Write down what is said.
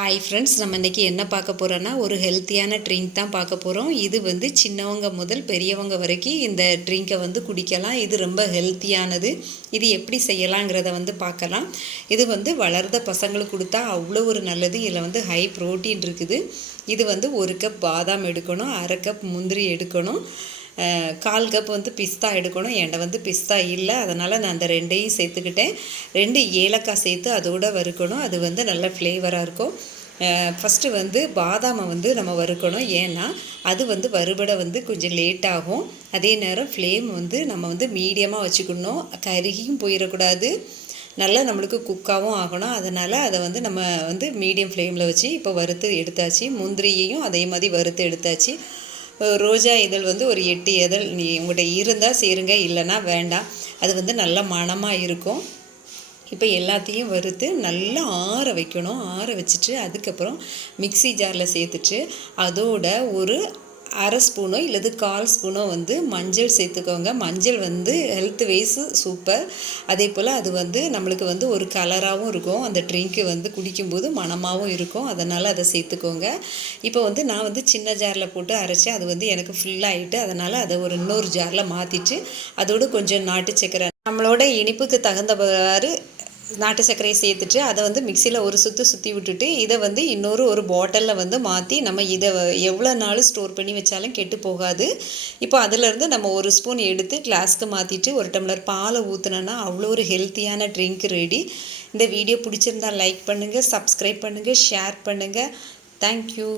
Hi friends நம்ம இன்றைக்கி என்ன பார்க்க போகிறோன்னா ஒரு ஹெல்த்தியான ட்ரிங்க் தான் பார்க்க போகிறோம் இது வந்து சின்னவங்க முதல் பெரியவங்க வரைக்கும் இந்த ட்ரிங்கை வந்து குடிக்கலாம். இது ரொம்ப ஹெல்த்தியானது இது எப்படி செய்யலாங்கிறத வந்து பார்க்கலாம். இது வந்து வளர்ந்த பசங்களுக்கு கொடுத்தா அவ்வளோ ஒரு நல்லது. இதில் வந்து ஹை ப்ரோட்டீன் இருக்குது. இது வந்து ஒரு கப் பாதாம் எடுக்கணும் அரை கப் முந்திரி எடுக்கணும். கால் கப் வந்து பிஸ்தா எடுக்கணும் என்கிட்ட வந்து பிஸ்தா இல்லை அதனால் நான் அந்த ரெண்டையும் சேர்த்துக்கிட்டேன். ரெண்டு ஏலக்காய் சேர்த்து அதோடு வறுக்கணும் அது வந்து நல்ல ஃப்ளேவராக இருக்கும். ஃபஸ்ட்டு வந்து பாதாமை வந்து நம்ம வறுக்கணும் ஏன்னா அது வந்து வறுபட வந்து கொஞ்சம் லேட் ஆகும். அதே நேரம் ஃப்ளேம் வந்து நம்ம வந்து மீடியமாக வச்சுக்கணும் கருகியும் போயிடக்கூடாது. நல்லா நம்மளுக்கு குக்காகவும் ஆகணும் அதனால் அதை வந்து நம்ம வந்து மீடியம் ஃப்ளேமில் வச்சு இப்போ வறுத்து எடுத்தாச்சு. முந்திரியையும் அதே மாதிரி வறுத்து எடுத்தாச்சு. ரோஜா இதழ் வந்து ஒரு எட்டு இதழ். நீ உங்கள்கிட்ட இருந்தால் சேருங்க இல்லைன்னா வேண்டாம். அது வந்து நல்ல மணமாக இருக்கும். இப்போ எல்லாத்தையும் வறுத்து நல்லா ஆற வைக்கணும். ஆற வச்சுட்டு அதுக்கப்புறம் மிக்சி ஜாரில் சேர்த்துட்டு அதோட ஒரு அரை ஸ்பூனோ இல்லது கால் ஸ்பூனோ வந்து மஞ்சள் சேர்த்துக்கோங்க. மஞ்சள் வந்து ஹெல்த் வைஸு சூப்பர் அதே போல் அது வந்து நம்மளுக்கு வந்து ஒரு கலராகவும் இருக்கும். அந்த ட்ரிங்க்கு வந்து குடிக்கும்போது மணமாகவும் இருக்கும். அதனால் அதை சேர்த்துக்கோங்க. இப்போ வந்து நான் வந்து சின்ன ஜாரில் போட்டு அரைச்சி அது வந்து எனக்கு ஃபுல்லாகிட்டு அதனால் அதை ஒரு இன்னொரு ஜாரில் மாற்றிட்டு அதோடு கொஞ்சம் நாட்டு சக்கரை. நம்மளோட இனிப்புக்கு தகுந்தவாறு நாட்டு சர்க்கரையை சேர்த்துட்டு அதை வந்து மிக்சியில் ஒரு சுற்று சுற்றி விட்டுட்டு இதை வந்து இன்னொரு ஒரு பாட்டிலில் வந்து மாற்றி நம்ம இதை எவ்வளோ நாள் ஸ்டோர் பண்ணி வச்சாலும் கெட்டு போகாது. இப்போ அதிலேருந்து நம்ம ஒரு ஸ்பூன் எடுத்து கிளாஸ்க்கு மாற்றிட்டு ஒரு டம்ளர் பாலை ஊற்றுனோன்னா அவ்வளோ ஒரு ஹெல்த்தியான ட்ரிங்க் ரெடி. இந்த வீடியோ பிடிச்சிருந்தா லைக் பண்ணுங்கள் சப்ஸ்கிரைப் பண்ணுங்கள் ஷேர் பண்ணுங்கள் தேங்க்யூ.